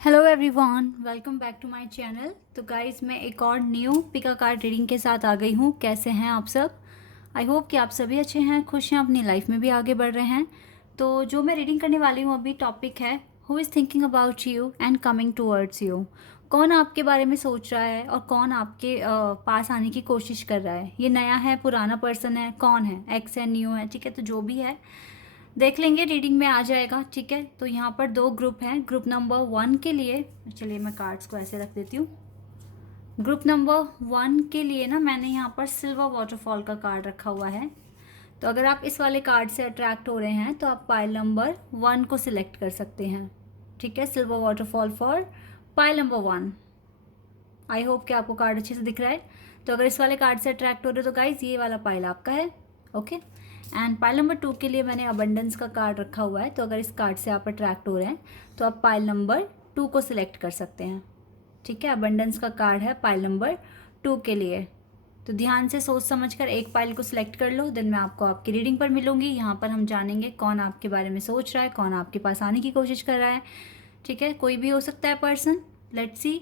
Hello everyone, welcome back to my channel. तो guys, मैं एक और न्यू पिका कार्ड रीडिंग के साथ आ गई हूँ। कैसे हैं आप सब? आई होप कि आप सभी अच्छे हैं, खुश हैं, अपनी लाइफ में भी आगे बढ़ रहे हैं। तो जो मैं रीडिंग करने वाली हूँ अभी, टॉपिक है who is thinking about you and coming towards you. कौन आपके बारे में सोच रहा है और कौन आपके पास आने की कोशिश कर रहा है। ये नया है, पुराना पर्सन है, कौन है, एक्स है, न्यू है, ठीक है। तो जो भी है देख लेंगे, रीडिंग में आ जाएगा, ठीक है। तो यहाँ पर दो ग्रुप हैं। ग्रुप नंबर 1 के लिए, चलिए मैं कार्ड्स को ऐसे रख देती हूँ। ग्रुप नंबर 1 के लिए ना मैंने यहाँ पर सिल्वर वाटरफॉल का कार्ड रखा हुआ है। तो अगर आप इस वाले कार्ड से अट्रैक्ट हो रहे हैं तो आप पाइल नंबर 1 को सिलेक्ट कर सकते हैं, ठीक है। Silver waterfall for pile number 1। I hope कि आपको कार्ड अच्छे से दिख रहा है। तो अगर इस वाले कार्ड से अट्रैक्ट हो रहे हो तो गाइज ये वाला पाइल आपका है, ओके। एंड पाइल नंबर 2 के लिए मैंने अबंडेंस का कार्ड रखा हुआ है। तो अगर इस कार्ड से आप अट्रैक्ट हो रहे हैं तो आप पाइल नंबर 2 को सिलेक्ट कर सकते हैं, ठीक है। अबंडेंस का कार्ड है पाइल नंबर 2 के लिए। तो ध्यान से सोच समझ कर एक पाइल को सिलेक्ट कर लो, देन मैं आपको आपकी रीडिंग पर मिलूंगी। यहाँ पर हम जानेंगे कौन आपके बारे में सोच रहा है, कौन आपके पास आने की कोशिश कर रहा है, ठीक है। कोई भी हो सकता है पर्सन। Let's see.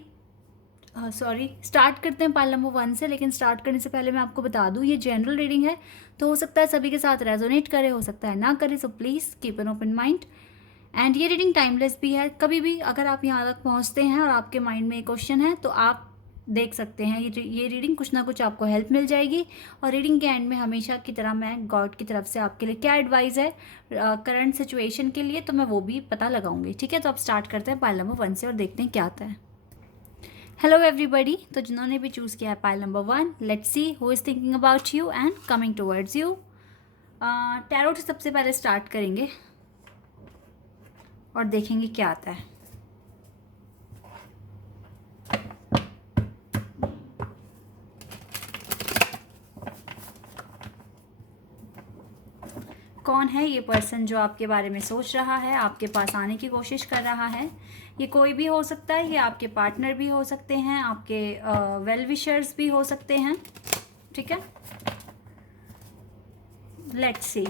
स्टार्ट करते हैं पाइल नंबर 1 से। लेकिन स्टार्ट करने से पहले मैं आपको बता दूं, ये जनरल रीडिंग है, तो हो सकता है सभी के साथ रेजोनेट करे, हो सकता है ना करे। So please keep an open mind. And ये रीडिंग टाइमलेस भी है। कभी भी अगर आप यहाँ तक पहुँचते हैं और आपके माइंड में एक क्वेश्चन है तो आप देख सकते हैं। ये रीडिंग कुछ ना कुछ आपको हेल्प मिल जाएगी। और रीडिंग के एंड में हमेशा की तरह मैं गॉड की तरफ से आपके लिए क्या एडवाइस है करंट सिचुएशन के लिए, तो मैं वो भी पता लगाऊंगी, ठीक है। तो आप स्टार्ट करते हैं पाइल नंबर 1 से और देखते हैं क्या आता है। Hello everybody. तो जिन्होंने भी चूज़ किया है pile number 1, let's see who is thinking about you and coming towards you. Tarot से सबसे पहले स्टार्ट करेंगे और देखेंगे क्या आता है। कौन है ये पर्सन जो आपके बारे में सोच रहा है, आपके पास आने की कोशिश कर रहा है। ये कोई भी हो सकता है, ये आपके पार्टनर भी हो सकते हैं, आपके वेल विशर्स भी हो सकते हैं, ठीक है। Let's see.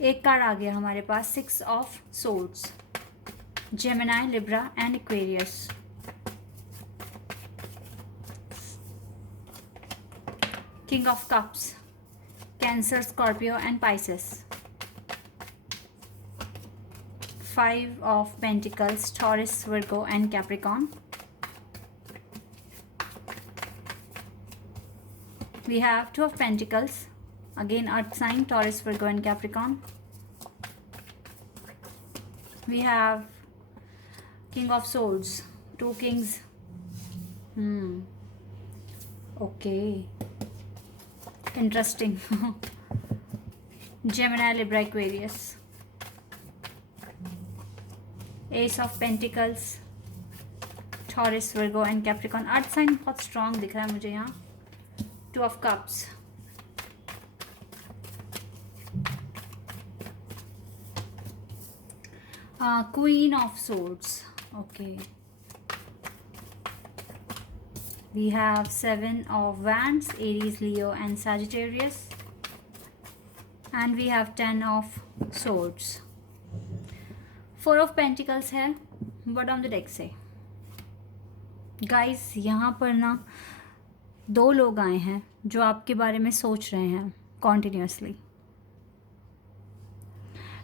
एक कार्ड आ गया हमारे पास, 6 of swords, Gemini, Libra and Aquarius. King of cups, cancer, Scorpio and Pisces. 5 of Pentacles, Taurus, Virgo and Capricorn. We have 2 of Pentacles, again earth sign, Taurus, Virgo and Capricorn. We have King of Swords, 2 kings. Okay, interesting. Gemini, Libra, Aquarius. Ace of Pentacles, Taurus, Virgo and Capricorn. Earth sign बहुत strong दिख रहा है मुझे यहाँ। 2 of Cups, Queen of Swords. Okay. We have 7 of Wands, Aries, Leo and Sagittarius. And we have 10 of Swords. 4 of Pentacles है bottom of the deck से। Guys, यहाँ पर ना 2 लोग आए हैं जो आपके बारे में सोच रहे हैं कॉन्टिन्यूसली।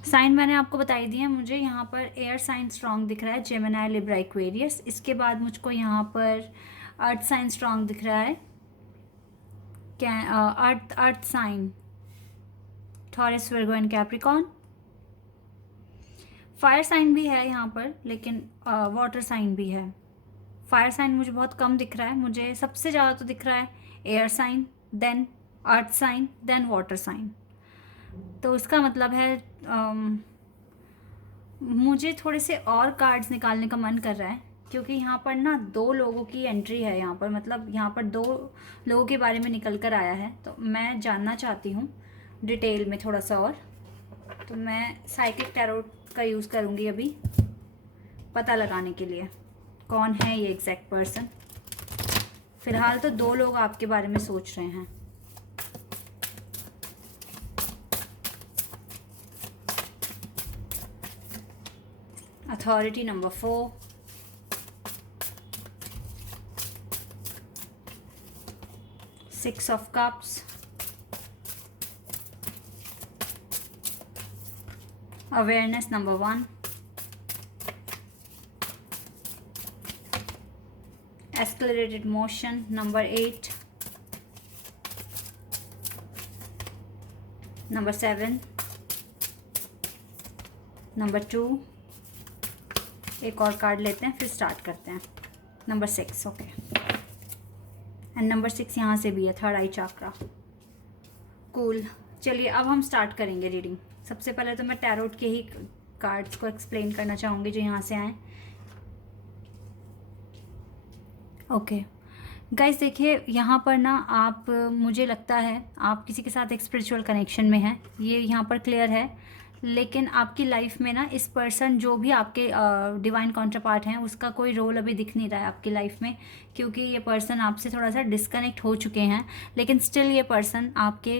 साइन मैंने आपको बताई दी है। मुझे यहाँ पर एयर साइन स्ट्रांग दिख रहा है, जेमिनी, लिब्रा, एक्वेरियस। इसके बाद मुझको यहाँ पर अर्थ साइन स्ट्रांग दिख रहा है, earth sign, Taurus, Virgo and Capricorn. Fire sign भी है यहाँ पर, लेकिन वाटर साइन भी है। फायर साइन मुझे बहुत कम दिख रहा है। मुझे सबसे ज़्यादा तो दिख रहा है air sign, then earth sign, then water sign. तो इसका मतलब है मुझे थोड़े से और कार्ड्स निकालने का मन कर रहा है, क्योंकि यहाँ पर ना 2 लोगों की एंट्री है। यहाँ पर मतलब यहाँ पर 2 लोगों के बारे में निकल कर आया है। तो मैं जानना चाहती हूँ डिटेल में थोड़ा सा और। तो मैं साइकिक टैरो का यूज़ करूँगी अभी पता लगाने के लिए कौन है ये एग्जैक्ट पर्सन। फिलहाल तो 2 लोग आपके बारे में सोच रहे हैं। Authority number 4, six of cups, awareness number 1, accelerated motion number 8, number 7, number 2, एक और कार्ड लेते हैं फिर स्टार्ट करते हैं, नंबर 6, ओके, एंड नंबर 6 यहाँ से भी है, थर्ड आई चक्रा। कूल, चलिए अब हम स्टार्ट करेंगे रीडिंग। सबसे पहले तो मैं टैरोट के ही कार्ड्स को एक्सप्लेन करना चाहूँगी जो यहाँ से आए। ओके गाइस, देखिए यहाँ पर ना आप, मुझे लगता है आप किसी के साथ एक स्पिरिचुअल कनेक्शन में हैं, ये यहाँ पर क्लियर है। लेकिन आपकी लाइफ में ना इस पर्सन जो भी आपके डिवाइन काउंटरपार्ट हैं उसका कोई रोल अभी दिख नहीं रहा है आपकी लाइफ में, क्योंकि ये पर्सन आपसे थोड़ा सा डिस्कनेक्ट हो चुके हैं। लेकिन स्टिल ये पर्सन आपके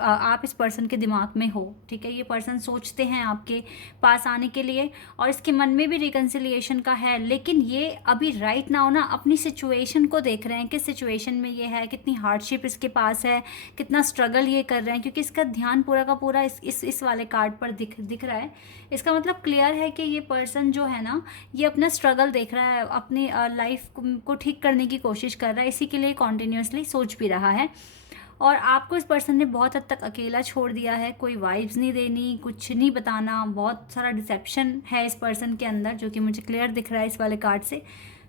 आप इस पर्सन के दिमाग में हो, ठीक है। ये पर्सन सोचते हैं आपके पास आने के लिए और इसके मन में भी रिकन्सिलिएशन का है, लेकिन ये अभी राइट नाउ ना अपनी सिचुएशन को देख रहे हैं, किस सिचुएशन में ये है, कितनी हार्डशिप इसके पास है, कितना स्ट्रगल ये कर रहे हैं, क्योंकि इसका ध्यान पूरा का पूरा इस वाले कार्ड पर दिख रहा है। इसका मतलब क्लियर है कि ये पर्सन जो है ना ये अपना स्ट्रगल देख रहा है, अपनी लाइफ को ठीक करने की कोशिश कर रहा है, इसी के लिए कॉन्टिन्यूसली सोच भी रहा है। और आपको इस पर्सन ने बहुत हद तक अकेला छोड़ दिया है, कोई वाइब्स नहीं देनी, कुछ नहीं बताना, बहुत सारा डिसेप्शन है इस पर्सन के अंदर जो कि मुझे क्लियर दिख रहा है इस वाले कार्ड से।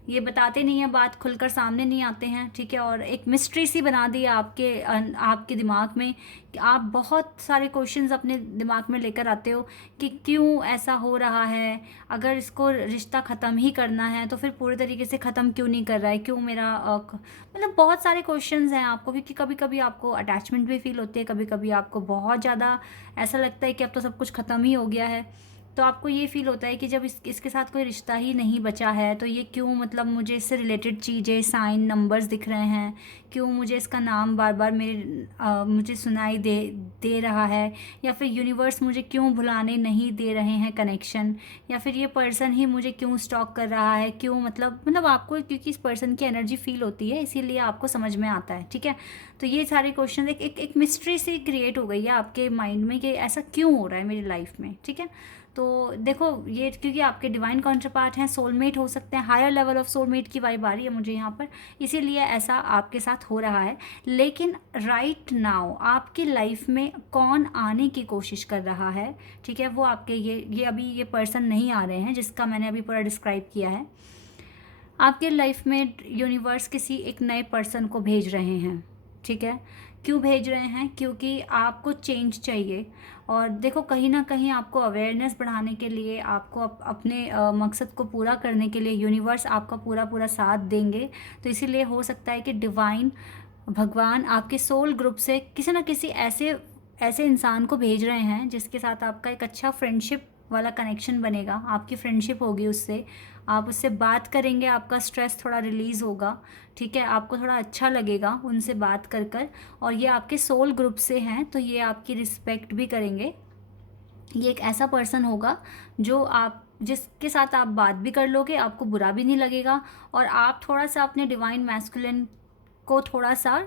ये बताते नहीं है, बात खुलकर सामने नहीं आते हैं, ठीक है। और एक मिस्ट्री सी बना दी है आपके दिमाग में कि आप बहुत सारे क्वेश्चंस अपने दिमाग में लेकर आते हो कि क्यों ऐसा हो रहा है, अगर इसको रिश्ता ख़त्म ही करना है तो फिर पूरे तरीके से ख़त्म क्यों नहीं कर रहा है, क्यों मेरा मतलब बहुत सारे क्वेश्चंस हैं आपको, क्योंकि कभी कभी आपको अटैचमेंट भी फील होती है, कभी कभी आपको बहुत ज़्यादा ऐसा लगता है कि अब तो सब कुछ ख़त्म ही हो गया है। तो आपको ये फील होता है कि जब इसके साथ कोई रिश्ता ही नहीं बचा है तो ये क्यों, मतलब मुझे इससे रिलेटेड चीज़ें, साइन, नंबर्स दिख रहे हैं, क्यों मुझे इसका नाम बार बार मुझे सुनाई दे रहा है, या फिर यूनिवर्स मुझे क्यों भुलाने नहीं दे रहे हैं कनेक्शन, या फिर ये पर्सन ही मुझे क्यों स्टॉक कर रहा है, क्यों, मतलब आपको क्योंकि इस पर्सन की एनर्जी फील होती है इसीलिए आपको समझ में आता है, ठीक है। तो ये सारे क्वेश्चन एक मिस्ट्री सी क्रिएट हो गई है आपके माइंड में कि ऐसा क्यों हो रहा है मेरी लाइफ में, ठीक है। तो देखो ये क्योंकि आपके डिवाइन काउंटरपार्ट हैं, सोलमेट हो सकते हैं, हायर लेवल ऑफ सोलमेट की वाइब आ रही है मुझे यहाँ पर, इसीलिए ऐसा आपके साथ हो रहा है। लेकिन राइट नाउ आपकी लाइफ में कौन आने की कोशिश कर रहा है, ठीक है, वो आपके ये अभी ये पर्सन नहीं आ रहे हैं जिसका मैंने अभी पूरा डिस्क्राइब किया है। आपके लाइफ में यूनिवर्स किसी एक नए पर्सन को भेज रहे हैं, ठीक है। क्यों भेज रहे हैं? क्योंकि आपको चेंज चाहिए। और देखो कहीं ना कहीं आपको अवेयरनेस बढ़ाने के लिए, आपको अपने मकसद को पूरा करने के लिए यूनिवर्स आपका पूरा साथ देंगे। तो इसीलिए हो सकता है कि डिवाइन, भगवान आपके सोल ग्रुप से किसी ना किसी ऐसे इंसान को भेज रहे हैं जिसके साथ आपका एक अच्छा फ्रेंडशिप वाला कनेक्शन बनेगा, आपकी फ्रेंडशिप होगी उससे, आप उससे बात करेंगे, आपका स्ट्रेस थोड़ा रिलीज़ होगा, ठीक है, आपको थोड़ा अच्छा लगेगा उनसे बात कर। और ये आपके सोल ग्रुप से हैं तो ये आपकी रिस्पेक्ट भी करेंगे। ये एक ऐसा पर्सन होगा जिसके साथ आप बात भी कर लोगे, आपको बुरा भी नहीं लगेगा, और आप थोड़ा सा अपने डिवाइन मैस्कुलिन को थोड़ा सा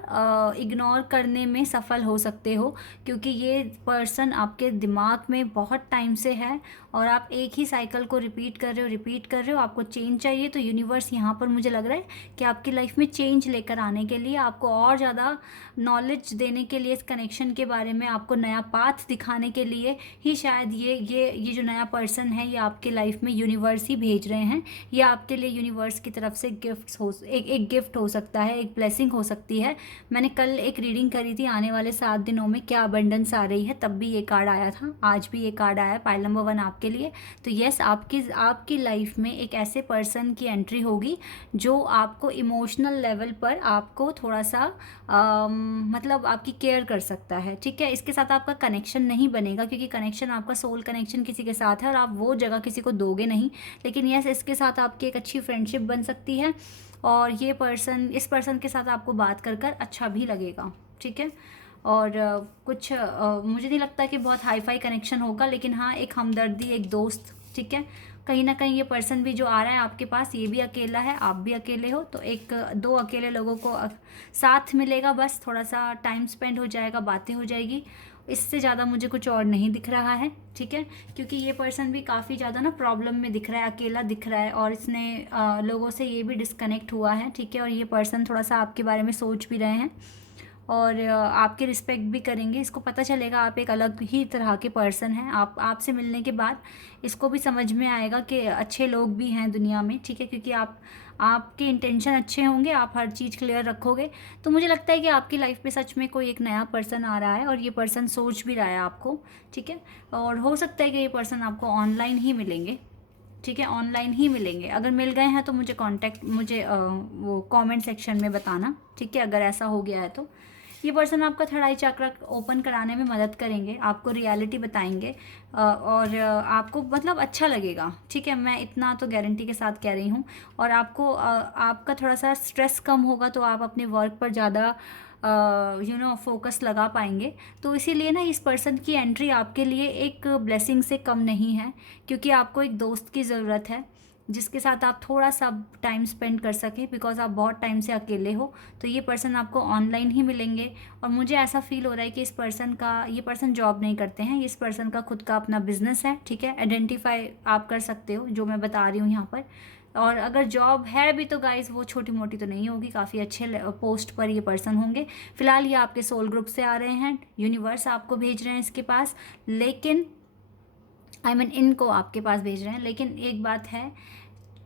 इग्नोर करने में सफल हो सकते हो, क्योंकि ये पर्सन आपके दिमाग में बहुत टाइम से है और आप एक ही साइकिल को रिपीट कर रहे हो। आपको चेंज चाहिए, तो यूनिवर्स यहाँ पर मुझे लग रहा है कि आपकी लाइफ में चेंज लेकर आने के लिए, आपको और ज़्यादा नॉलेज देने के लिए, इस कनेक्शन के बारे में आपको नया पाथ दिखाने के लिए ही शायद ये जो नया पर्सन है ये आपके लाइफ में यूनिवर्स ही भेज रहे हैं। ये आपके लिए यूनिवर्स की तरफ से एक गिफ्ट हो सकता है, एक ब्लेसिंग हो सकती है। मैंने कल एक रीडिंग करी थी, आने वाले 7 दिनों में क्या अबंडेंस आ रही है, तब भी ये कार्ड आया था, आज भी ये कार्ड आया है, पाइल नंबर 1 आपके लिए। तो यस, आपकी लाइफ में एक ऐसे पर्सन की एंट्री होगी जो आपको इमोशनल लेवल पर आपको थोड़ा सा मतलब आपकी केयर कर सकता है, ठीक है। इसके साथ आपका कनेक्शन नहीं बनेगा, क्योंकि कनेक्शन आपका सोल कनेक्शन किसी के साथ है और आप वो जगह किसी को दोगे नहीं। लेकिन यस, इसके साथ आपकी एक अच्छी फ्रेंडशिप बन सकती है और इस पर्सन के साथ आपको बात कर अच्छा भी लगेगा, ठीक है। और कुछ मुझे नहीं लगता कि बहुत हाई फाई कनेक्शन होगा, लेकिन हाँ एक हमदर्दी, एक दोस्त, ठीक है, कहीं ना कहीं ये पर्सन भी जो आ रहा है आपके पास, ये भी अकेला है, आप भी अकेले हो, तो एक दो अकेले लोगों को साथ मिलेगा, बस थोड़ा सा टाइम स्पेंड हो जाएगा, बातें हो जाएगी, इससे ज़्यादा मुझे कुछ और नहीं दिख रहा है, ठीक है। क्योंकि ये पर्सन भी काफ़ी ज़्यादा ना प्रॉब्लम में दिख रहा है, अकेला दिख रहा है, और इसने लोगों से ये भी डिस्कनेक्ट हुआ है, ठीक है। और ये पर्सन थोड़ा सा आपके बारे में सोच भी रहे हैं और आपके रिस्पेक्ट भी करेंगे। इसको पता चलेगा आप एक अलग ही तरह के पर्सन हैं। आपसे मिलने के बाद इसको भी समझ में आएगा कि अच्छे लोग भी हैं दुनिया में, ठीक है। क्योंकि आपके इंटेंशन अच्छे होंगे, आप हर चीज़ क्लियर रखोगे, तो मुझे लगता है कि आपकी लाइफ में सच में कोई एक नया पर्सन आ रहा है और ये पर्सन सोच भी रहा है आपको, ठीक है। और हो सकता है कि ये पर्सन आपको ऑनलाइन ही मिलेंगे, ठीक है, ऑनलाइन ही मिलेंगे। अगर मिल गए हैं तो मुझे वो कमेंट सेक्शन में बताना, ठीक है, अगर ऐसा हो गया है तो। ये पर्सन आपका थर्ड आई चक्र ओपन कराने में मदद करेंगे, आपको रियलिटी बताएंगे और आपको मतलब अच्छा लगेगा, ठीक है। मैं इतना तो गारंटी के साथ कह रही हूँ। और आपको आपका थोड़ा सा स्ट्रेस कम होगा तो आप अपने वर्क पर ज़्यादा फोकस लगा पाएंगे। तो इसीलिए ना इस पर्सन की एंट्री आपके लिए एक ब्लेसिंग से कम नहीं है, क्योंकि आपको एक दोस्त की ज़रूरत है जिसके साथ आप थोड़ा सा टाइम स्पेंड कर सकें, बिकॉज आप बहुत टाइम से अकेले हो। तो ये पर्सन आपको ऑनलाइन ही मिलेंगे और मुझे ऐसा फील हो रहा है कि ये पर्सन जॉब नहीं करते हैं, इस पर्सन का खुद का अपना बिजनेस है, ठीक है। आइडेंटिफाई आप कर सकते हो जो मैं बता रही हूँ यहाँ पर। और अगर जॉब है भी तो गाइस वो छोटी मोटी तो नहीं होगी, काफ़ी अच्छे पोस्ट पर ये पर्सन होंगे। फिलहाल ये आपके सोल ग्रुप से आ रहे हैं, यूनिवर्स आपको भेज रहे हैं इसके पास, लेकिन इनको आपके पास भेज रहे हैं। लेकिन एक बात है,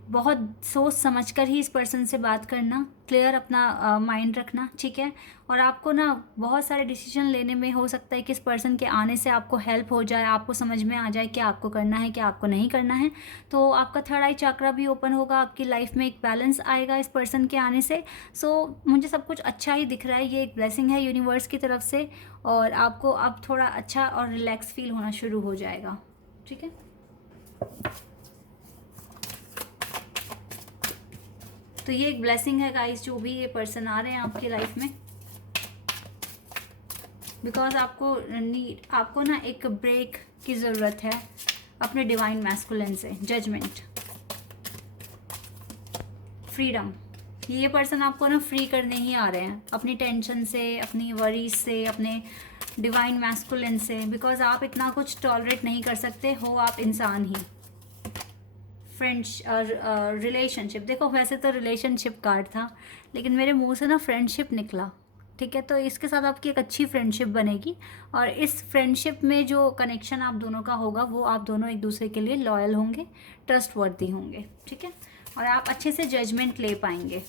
बहुत सोच समझ कर ही इस पर्सन से बात करना, क्लियर अपना माइंड रखना, ठीक है। और आपको ना बहुत सारे डिसीजन लेने में हो सकता है कि इस पर्सन के आने से आपको हेल्प हो जाए, आपको समझ में आ जाए क्या आपको करना है क्या आपको नहीं करना है। तो आपका थर्ड आई चक्रा भी ओपन होगा, आपकी लाइफ में एक बैलेंस आएगा इस पर्सन के आने से। सो मुझे सब कुछ अच्छा ही दिख रहा है, ये एक ब्लेसिंग है यूनिवर्स की तरफ से, और आपको अब थोड़ा अच्छा और रिलैक्स फील होना शुरू हो जाएगा, ठीक है। तो ये एक ब्लेसिंग है गाइस, जो भी ये पर्सन आ रहे हैं आपकी लाइफ में, बिकॉज आपको ना एक ब्रेक की ज़रूरत है अपने डिवाइन मैस्कुलिन से, जजमेंट, फ्रीडम। ये पर्सन आपको ना फ्री करने ही आ रहे हैं अपनी टेंशन से, अपनी वरीज से, अपने डिवाइन मैस्कुलिन से, बिकॉज आप इतना कुछ टॉलरेट नहीं कर सकते हो, आप इंसान ही। फ्रेंड्स रिलेशनशिप, देखो वैसे तो रिलेशनशिप कार्ड था, लेकिन मेरे मुंह से ना फ्रेंडशिप निकला, ठीक है। तो इसके साथ आपकी एक अच्छी फ्रेंडशिप बनेगी, और इस फ्रेंडशिप में जो कनेक्शन आप दोनों का होगा वो आप दोनों एक दूसरे के लिए लॉयल होंगे, ट्रस्टवर्दी होंगे, ठीक है। और आप अच्छे से जजमेंट ले पाएंगे।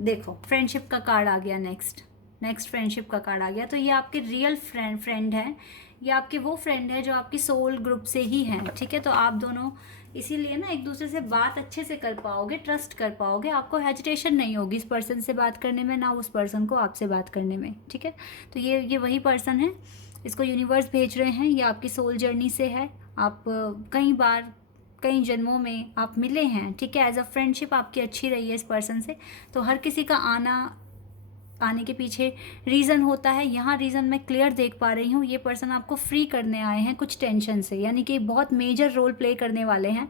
देखो फ्रेंडशिप का कार्ड आ गया, नेक्स्ट फ्रेंडशिप का कार्ड आ गया। तो ये आपके रियल फ्रेंड है, ये आपके वो फ्रेंड है जो आपकी सोल ग्रुप से ही हैं, ठीक है। तो आप दोनों इसीलिए ना एक दूसरे से बात अच्छे से कर पाओगे, ट्रस्ट कर पाओगे, आपको हेजिटेशन नहीं होगी इस पर्सन से बात करने में, ना उस पर्सन को आपसे बात करने में, ठीक है। तो ये वही पर्सन है, इसको यूनिवर्स भेज रहे हैं, ये आपकी सोल जर्नी से है। आप कई जन्मों में आप मिले हैं, ठीक है। एज अ फ्रेंडशिप आपकी अच्छी रही है इस पर्सन से। तो हर किसी का आने के पीछे रीज़न होता है, यहाँ रीज़न मैं क्लियर देख पा रही हूँ। ये पर्सन आपको फ्री करने आए हैं कुछ टेंशन से, यानी कि बहुत मेजर रोल प्ले करने वाले हैं,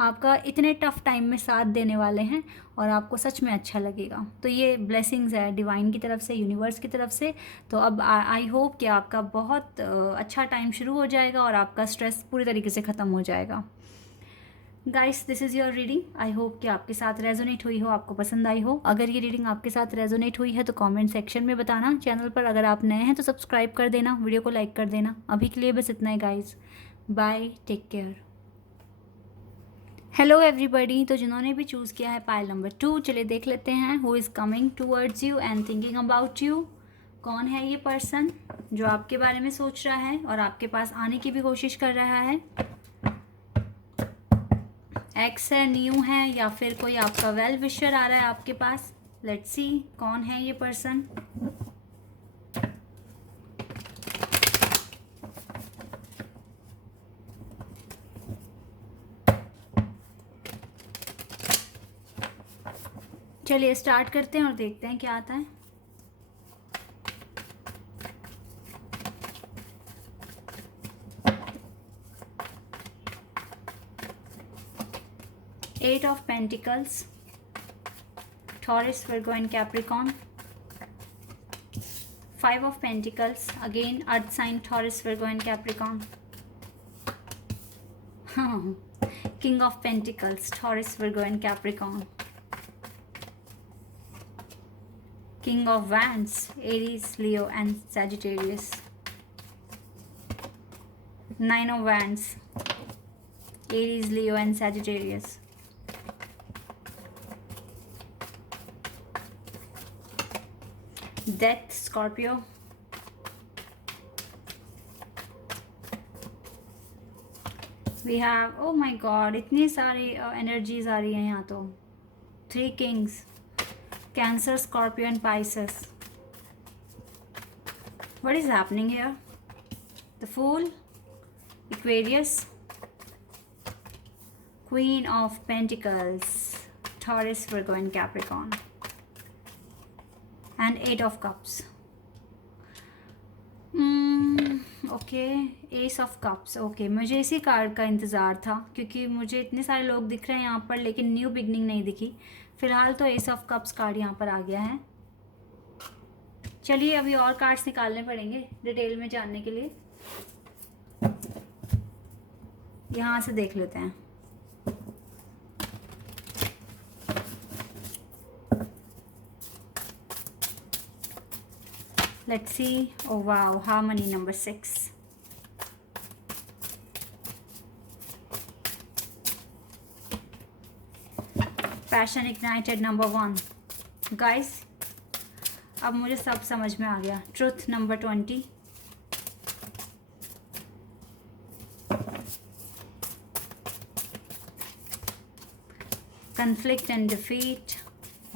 आपका इतने टफ टाइम में साथ देने वाले हैं, और आपको सच में अच्छा लगेगा। तो ये ब्लेसिंग्स है डिवाइन की तरफ से, यूनिवर्स की तरफ से। तो अब आई होप कि आपका बहुत अच्छा टाइम शुरू हो जाएगा और आपका स्ट्रेस पूरी तरीके से ख़त्म हो जाएगा। Guys this is your reading, I hope कि आपके साथ रेजोनेट हुई हो, आपको पसंद आई हो। अगर ये रीडिंग आपके साथ रेजोनेट हुई है तो कमेंट सेक्शन में बताना। चैनल पर अगर आप नए हैं तो सब्सक्राइब कर देना, वीडियो को लाइक कर देना। अभी के लिए बस इतना ही guys, bye, take care. Hello everybody, तो जिन्होंने भी चूज़ किया है पाइल नंबर 2, चलिए देख लेते हैं who is coming towards you and thinking about you. कौन है ये पर्सन जो आपके बारे में सोच रहा है और आपके पास आने की भी कोशिश कर रहा है। एक्स है, न्यू है, या फिर कोई आपका वेल विशर आ रहा है आपके पास। लेट्स सी कौन है ये पर्सन। चलिए स्टार्ट करते हैं और देखते हैं क्या आता है। 8 of Pentacles, Taurus, Virgo and Capricorn. 5 of Pentacles, again earth sign Taurus, Virgo and Capricorn. King of Pentacles, Taurus, Virgo and Capricorn. King of Wands, Aries, Leo and Sagittarius. 9 of Wands, Aries, Leo and Sagittarius. Death, Scorpio. We have, oh my god, इतनी सारी energies आ रही हैं यहाँ तो. 3 Kings, Cancer, Scorpio and Pisces. What is happening here? The Fool, Aquarius, Queen of Pentacles, Taurus, Virgo and Capricorn. And 8 of Cups. Okay, S of cups. Okay, मुझे इसी card का इंतज़ार था क्योंकि मुझे इतने सारे लोग दिख रहे हैं यहाँ पर लेकिन न्यू बिगनिंग नहीं दिखी. फिलहाल तो एस ऑफ कप्स कार्ड यहाँ पर आ गया है. चलिए अभी और कार्ड्स निकालने पड़ेंगे डिटेल में जानने के लिए. यहाँ से देख लेते हैं. Let's see. Oh wow, harmony number 6. Passion ignited number 1. Guys, अब मुझे सब समझ में आ गया. Truth number 20. Conflict and defeat.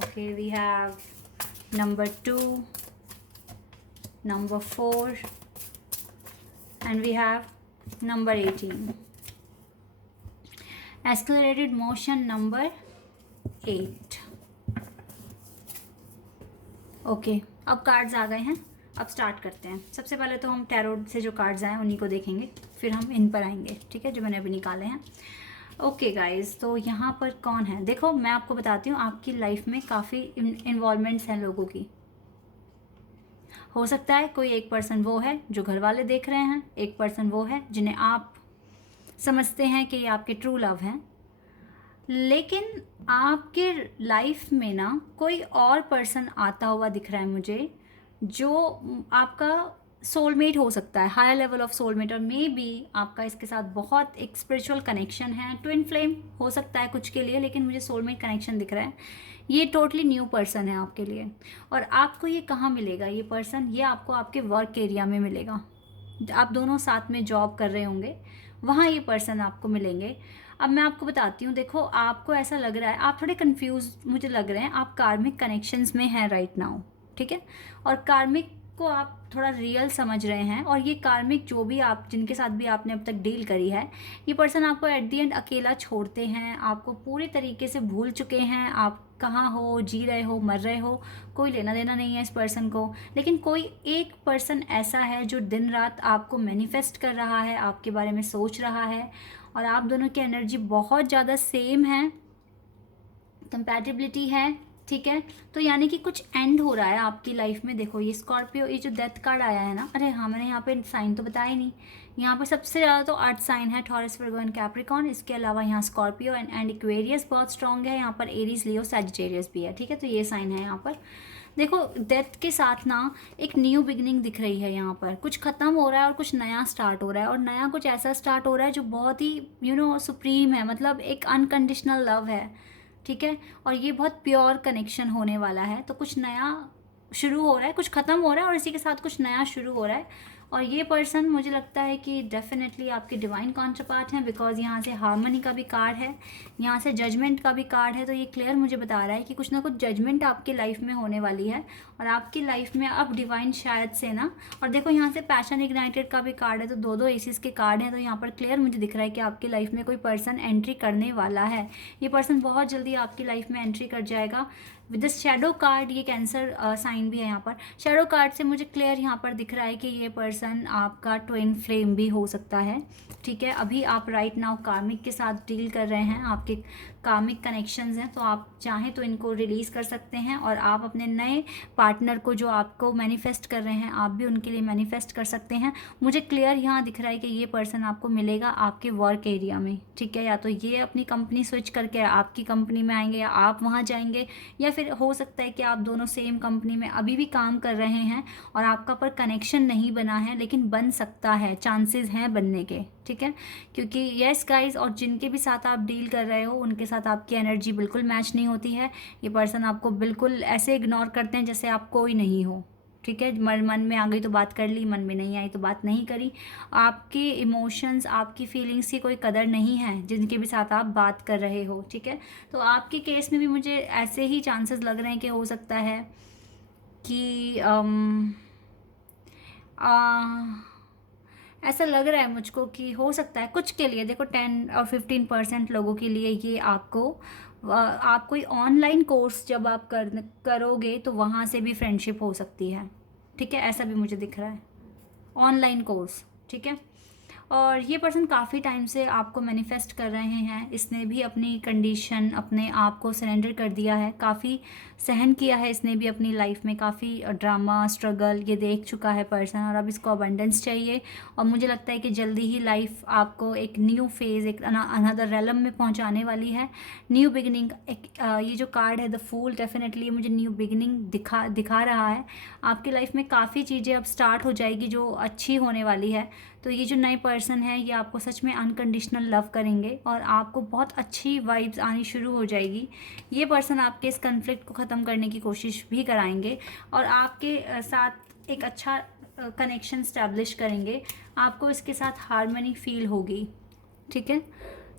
Okay, we have number 2. Number 4 and we have number 18. Accelerated motion number 8. Okay, अब कार्ड्स आ गए हैं. अब स्टार्ट करते हैं. सबसे पहले तो हम टैरो से जो कार्ड्स आए उन्हीं को देखेंगे, फिर हम इन पर आएंगे. ठीक है, जो मैंने अभी निकाले हैं. ओके गाइज, तो यहाँ पर कौन है? देखो मैं आपको बताती हूँ, आपकी लाइफ में काफ़ी इन्वॉल्वमेंट्स हैं लोगों की. हो सकता है कोई एक पर्सन वो है जो घर वाले देख रहे हैं, एक पर्सन वो है जिन्हें आप समझते हैं कि ये आपके ट्रू लव हैं, लेकिन आपके लाइफ में ना कोई और पर्सन आता हुआ दिख रहा है मुझे जो आपका सोलमेट हो सकता है, हायर लेवल ऑफ सोलमेट. और मे बी आपका इसके साथ बहुत एक स्पिरिचुअल कनेक्शन है. ट्विन फ्लेम हो सकता है कुछ के लिए, लेकिन मुझे सोलमेट कनेक्शन दिख रहा है. ये टोटली न्यू पर्सन है आपके लिए. और आपको ये कहाँ मिलेगा ये पर्सन? ये आपको आपके वर्क एरिया में मिलेगा. आप दोनों साथ में जॉब कर रहे होंगे, वहाँ ये पर्सन आपको मिलेंगे. अब मैं आपको बताती हूँ. देखो आपको ऐसा लग रहा है, आप थोड़े कंफ्यूज मुझे लग रहे हैं. आप कार्मिक कनेक्शंस में हैं राइट नाउ. ठीक है, और कार्मिक को आप थोड़ा रियल समझ रहे हैं. और ये कार्मिक जो भी आप जिनके साथ भी आपने अब तक डील करी है, ये पर्सन आपको एट दी एंड अकेला छोड़ते हैं. आपको पूरी तरीके से भूल चुके हैं. आप कहाँ हो, जी रहे हो, मर रहे हो, कोई लेना देना नहीं है इस पर्सन को. लेकिन कोई एक पर्सन ऐसा है जो दिन रात आपको मैनिफेस्ट कर रहा है, आपके बारे में सोच रहा है. और आप दोनों की एनर्जी बहुत ज़्यादा सेम है, कंपैटिबिलिटी है. ठीक है, तो यानी कि कुछ एंड हो रहा है आपकी लाइफ में. देखो ये स्कॉर्पियो, ये जो डेथ कार्ड आया है ना, अरे हाँ मैंने यहाँ पे साइन तो बताया ही नहीं. यहाँ पर सबसे ज़्यादा तो अर्थ साइन है टॉरस, वर्गो एंड कैप्रिकॉर्न. इसके अलावा यहाँ स्कॉर्पियो एंड एक्वेरियस बहुत स्ट्रॉन्ग है. यहाँ पर एरीज, लियो, सैजिटेरियस भी है. ठीक है, तो ये साइन है यहाँ पर. देखो डेथ के साथ ना एक न्यू बिगनिंग दिख रही है. यहाँ पर कुछ ख़त्म हो रहा है और कुछ नया स्टार्ट हो रहा है. और नया कुछ ऐसा स्टार्ट हो रहा है जो बहुत ही सुप्रीम है. मतलब एक अनकंडीशनल लव है. ठीक है, और ये बहुत प्योर कनेक्शन होने वाला है. तो कुछ नया शुरू हो रहा है, कुछ ख़त्म हो रहा है और इसी के साथ कुछ नया शुरू हो रहा है. और ये पर्सन मुझे लगता है कि डेफिनेटली आपके डिवाइन काउंटरपार्ट हैं, बिकॉज यहाँ से हार्मनी का भी कार्ड है, यहाँ से जजमेंट का भी कार्ड है. तो ये क्लियर मुझे बता रहा है कि कुछ ना कुछ जजमेंट आपकी लाइफ में होने वाली है और आपकी लाइफ में अब डिवाइन शायद से ना. और देखो यहाँ से पैशन इग्नाइटेड का भी कार्ड है, तो दो दो एसिस के कार्ड हैं. तो यहाँ पर क्लियर मुझे दिख रहा है कि आपकी लाइफ में कोई पर्सन एंट्री करने वाला है. ये पर्सन बहुत जल्दी आपकी लाइफ में एंट्री कर जाएगा. विद द शेडो कार्ड, ये कैंसर साइन भी है यहाँ पर. शेडो कार्ड से मुझे क्लियर यहाँ पर दिख रहा है कि ये पर्सन आपका ट्विन फ्लेम भी हो सकता है. ठीक है, अभी आप राइट नाउ कार्मिक के साथ डील कर रहे हैं. आपके कामिक कनेक्शंस हैं, तो आप चाहें तो इनको रिलीज़ कर सकते हैं और आप अपने नए पार्टनर को जो आपको मैनिफेस्ट कर रहे हैं, आप भी उनके लिए मैनिफेस्ट कर सकते हैं। मुझे क्लियर यहाँ दिख रहा है कि ये पर्सन आपको मिलेगा आपके वर्क एरिया में, ठीक है। या तो ये अपनी कंपनी स्विच करके आपकी कंपनी में आएंगे या आप वहाँ जाएंगे, या फिर हो सकता है कि आप दोनों सेम कंपनी में अभी भी काम कर रहे हैं और आपका पर कनेक्शन नहीं बना है, लेकिन बन सकता है, चांसेस हैं बनने के, ठीक है। क्योंकि यस गाइस, और जिनके भी साथ आप डील कर रहे हो उनके साथ आपकी एनर्जी बिल्कुल मैच नहीं होती है। ये पर्सन आपको बिल्कुल ऐसे इग्नोर करते हैं जैसे आप कोई नहीं हो, ठीक है। मन में आ गई तो बात कर ली, मन में नहीं आई तो बात नहीं करी। आपके इमोशंस, आपकी फीलिंग्स की कोई कदर नहीं है जिनके भी साथ आप बात कर रहे हो, ठीक है। तो आपके केस में भी मुझे ऐसे ही चांसेस लग रहे हैं कि हो सकता है कि ऐसा लग रहा है मुझको कि हो सकता है कुछ के लिए, देखो 10 और 15% लोगों के लिए ये आप कोई ऑनलाइन कोर्स जब आप करोगे तो वहाँ से भी फ्रेंडशिप हो सकती है, ठीक है। ऐसा भी मुझे दिख रहा है, ऑनलाइन कोर्स, ठीक है। और ये पर्सन काफ़ी टाइम से आपको मैनिफेस्ट कर रहे हैं। इसने भी अपनी कंडीशन, अपने आप को सरेंडर कर दिया है, काफ़ी सहन किया है इसने भी अपनी लाइफ में, काफ़ी ड्रामा, स्ट्रगल ये देख चुका है पर्सन, और अब इसको अबंडेंस चाहिए। और मुझे लगता है कि जल्दी ही लाइफ आपको एक न्यू फेज़, एक अनदर रेलम में पहुंचाने वाली है, न्यू बिगिनिंग। ये जो कार्ड है द फूल, डेफिनेटली मुझे न्यू बिगिनिंग दिखा रहा है। आपकी लाइफ में काफ़ी चीज़ें अब स्टार्ट हो जाएगी जो अच्छी होने वाली है। तो ये जो नए पर्सन है ये आपको सच में अनकंडीशनल लव करेंगे और आपको बहुत अच्छी वाइब्स आनी शुरू हो जाएगी। ये पर्सन आपके इस कन्फ्लिक्ट को ख़त्म करने की कोशिश भी कराएंगे और आपके साथ एक अच्छा कनेक्शन स्टैब्लिश करेंगे। आपको इसके साथ हार्मनी फील होगी, ठीक है।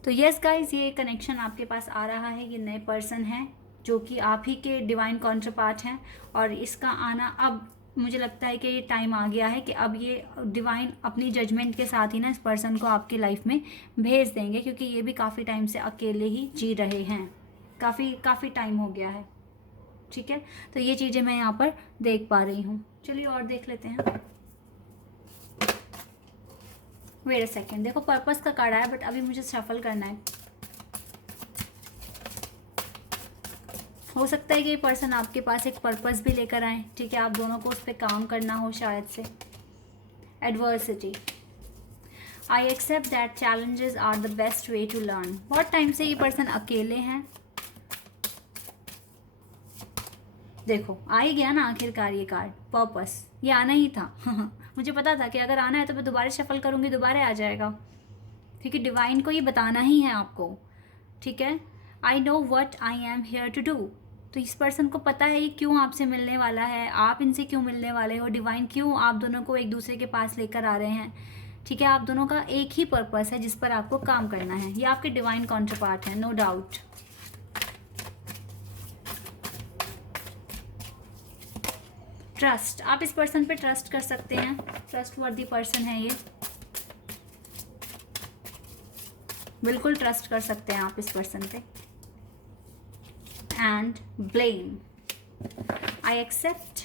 तो यस गाइज, ये कनेक्शन आपके पास आ रहा है। ये नए पर्सन है जो कि आप ही के डिवाइन काउंटर पार्ट हैं, और इसका आना अब मुझे लगता है कि ये टाइम आ गया है कि अब ये डिवाइन अपनी जजमेंट के साथ ही ना इस पर्सन को आपकी लाइफ में भेज देंगे, क्योंकि ये भी काफ़ी टाइम से अकेले ही जी रहे हैं, काफ़ी टाइम हो गया है, ठीक है। तो ये चीज़ें मैं यहाँ पर देख पा रही हूँ। चलिए और देख लेते हैं। वेट अ सेकेंड, देखो पर्पस का कार्ड आया, बट अभी मुझे शफल करना है। हो सकता है कि ये पर्सन आपके पास एक पर्पस भी लेकर आए, ठीक है। आप दोनों को उस पर काम करना हो शायद से। Adversity, I accept that challenges are the best way to learn. बहुत टाइम से ये पर्सन अकेले हैं। देखो आ ही गया ना आखिरकार ये कार्ड, पर्पस, ये आना ही था। मुझे पता था कि अगर आना है तो मैं दोबारा शफल करूँगी, दोबारा आ जाएगा, क्योंकि डिवाइन को ये बताना ही है आपको, ठीक है। I know what I am here to do. तो इस पर्सन को पता है ये क्यों आपसे मिलने वाला है, आप इनसे क्यों मिलने वाले हो, डिवाइन क्यों आप दोनों को एक दूसरे के पास लेकर आ रहे हैं, ठीक है। आप दोनों का एक ही पर्पस है जिस पर आपको काम करना है। ये आपके डिवाइन काउंटर पार्ट है, नो डाउट। ट्रस्ट, आप इस पर्सन पे ट्रस्ट कर सकते हैं, ट्रस्ट वर्दी पर्सन है ये, बिल्कुल ट्रस्ट कर सकते हैं आप इस पर्सन पे। And blame, I accept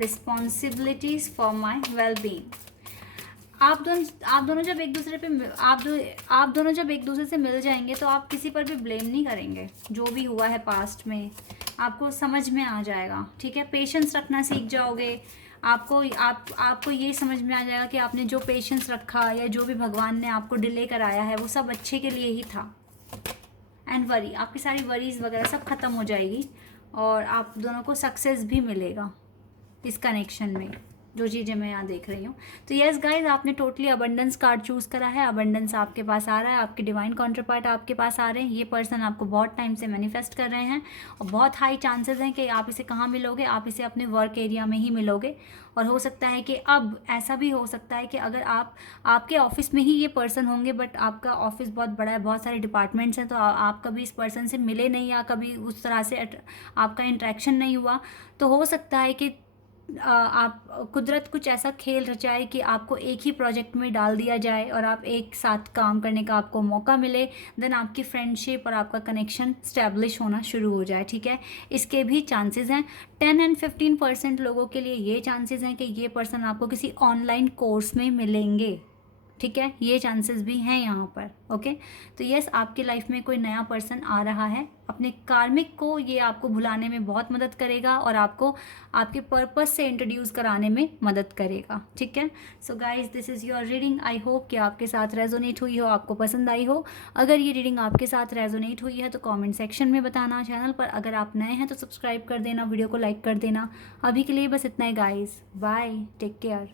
responsibilities for my well being. आप दोनों जब एक दूसरे पे आप दोनों जब एक दूसरे से मिल जाएंगे तो आप किसी पर भी ब्लेम नहीं करेंगे। जो भी हुआ है पास्ट में आपको समझ में आ जाएगा, ठीक है। पेशेंस रखना सीख जाओगे। आपको ये समझ में आ जाएगा कि आपने जो पेशेंस रखा या जो भी भगवान ने आपको डिले कराया है वो सब अच्छे के लिए ही था। एंड वरी, आपकी सारी वरीज वगैरह सब खत्म हो जाएगी और आप दोनों को सक्सेस भी मिलेगा इस कनेक्शन में, जो चीज़ें मैं यहाँ देख रही हूँ। तो यस गाइज, आपने टोटली अबंडेंस कार्ड चूज़ करा है। अबंडेंस आपके पास आ रहा है, आपके डिवाइन काउंटर पार्ट आपके पास आ रहे हैं। ये पर्सन आपको बहुत टाइम से मैनिफेस्ट कर रहे हैं और बहुत हाई चांसेस हैं कि आप इसे कहाँ मिलोगे, आप इसे अपने वर्क एरिया में ही मिलोगे। और हो सकता है कि अब ऐसा भी हो सकता है कि अगर आपके ऑफिस में ही ये पर्सन होंगे, बट आपका ऑफिस बहुत बड़ा है, बहुत सारे डिपार्टमेंट्स हैं, तो आप कभी इस पर्सन से मिले नहीं या कभी उस तरह से आपका इंटरेक्शन नहीं हुआ, तो हो सकता है कि आप कुदरत कुछ ऐसा खेल रचाए कि आपको एक ही प्रोजेक्ट में डाल दिया जाए और आप एक साथ काम करने का आपको मौका मिले। देन आपकी फ्रेंडशिप और आपका कनेक्शन स्टैब्लिश होना शुरू हो जाए, ठीक है। इसके भी चांसेस हैं। 10 एंड 15% लोगों के लिए ये चांसेस हैं कि ये पर्सन आपको किसी ऑनलाइन कोर्स में मिलेंगे, ठीक है, ये चांसेस भी हैं यहाँ पर। ओके, तो यस, आपकी लाइफ में कोई नया पर्सन आ रहा है। अपने कार्मिक को ये आपको भुलाने में बहुत मदद करेगा और आपको आपके पर्पस से इंट्रोड्यूस कराने में मदद करेगा। ठीक है, so guys, this is your reading. I hope कि आपके साथ रेजोनेट हुई हो, आपको पसंद आई हो। अगर ये रीडिंग आपके साथ रेजोनेट हुई है तो कमेंट सेक्शन में बताना। चैनल पर अगर आप नए हैं तो सब्सक्राइब कर देना, वीडियो को लाइक कर देना। अभी के लिए बस इतना ही गाइज, बाय, टेक केयर।